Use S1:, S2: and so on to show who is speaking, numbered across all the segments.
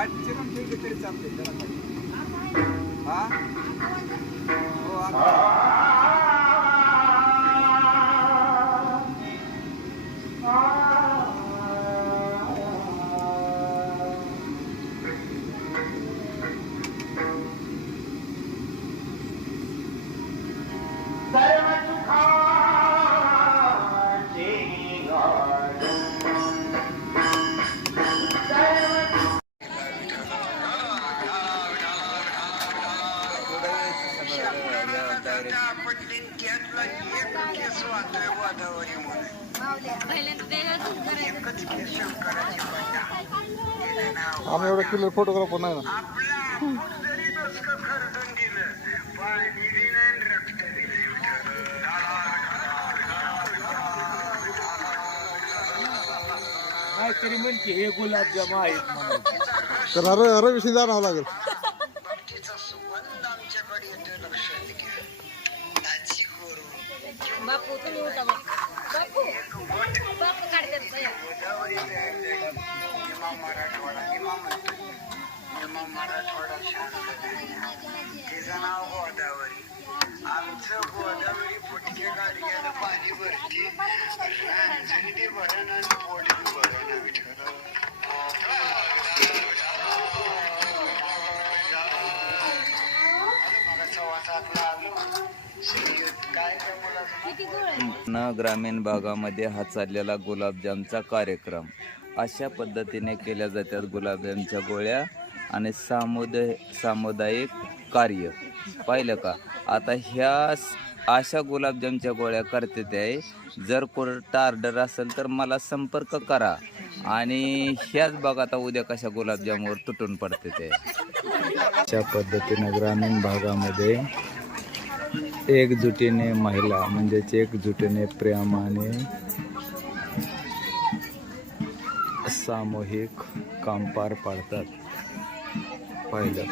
S1: हात चिरून ठेवले तरी चालते जरा. हा? हो आता
S2: करायचं.
S3: आम्ही एवढा किलो फोटोग्राफर नाही ना.
S1: काहीतरी म्हणते हे गुलाबजाम आहेत म्हणून.
S3: तर र रविशी जाणावं लागेल.
S2: बापू तुम्ही उठा बापू बापू काढतात
S4: आमचं गोदावरी फुटके गाडग्याला पाणी भरती. रांजणी बी भरण
S5: न ग्रामीण भागामध्ये हा चाललेला गुलाबजामचा कार्यक्रम. अशा पद्धतीने केल्या जातात गुलाबजामच्या गोळ्या आणि सामुदाय सामुदायिक कार्य. पाहिलं का? आता ह्या अशा गुलाबजामच्या गोळ्या करते ते. जर कोर्ट ऑर्डर असेल तर मला संपर्क करा. आणि ह्याच बघा आता उद्या कशा गुलाबजामवर तुटून पडते ते. अशा पद्धतीने ग्रामीण भागामध्ये एकजुटीने महिला म्हणजेच एकजुटीने प्रेमाने सामूहिक काम पार पाडतात. पाहिलं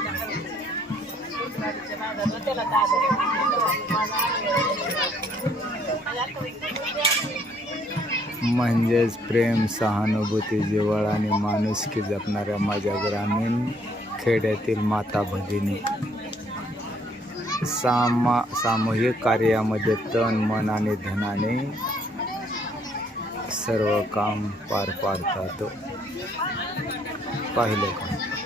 S5: म्हणजेच प्रेम सहानुभूती जिवळ आणि माणुसकी जपणाऱ्या माझ्या ग्रामीण खेड्यातील माता भगिनी सामा सामूहिक कार्यामध्ये तन मन आणि धनाने सर्व काम पार पाडतात. पाहिलं का?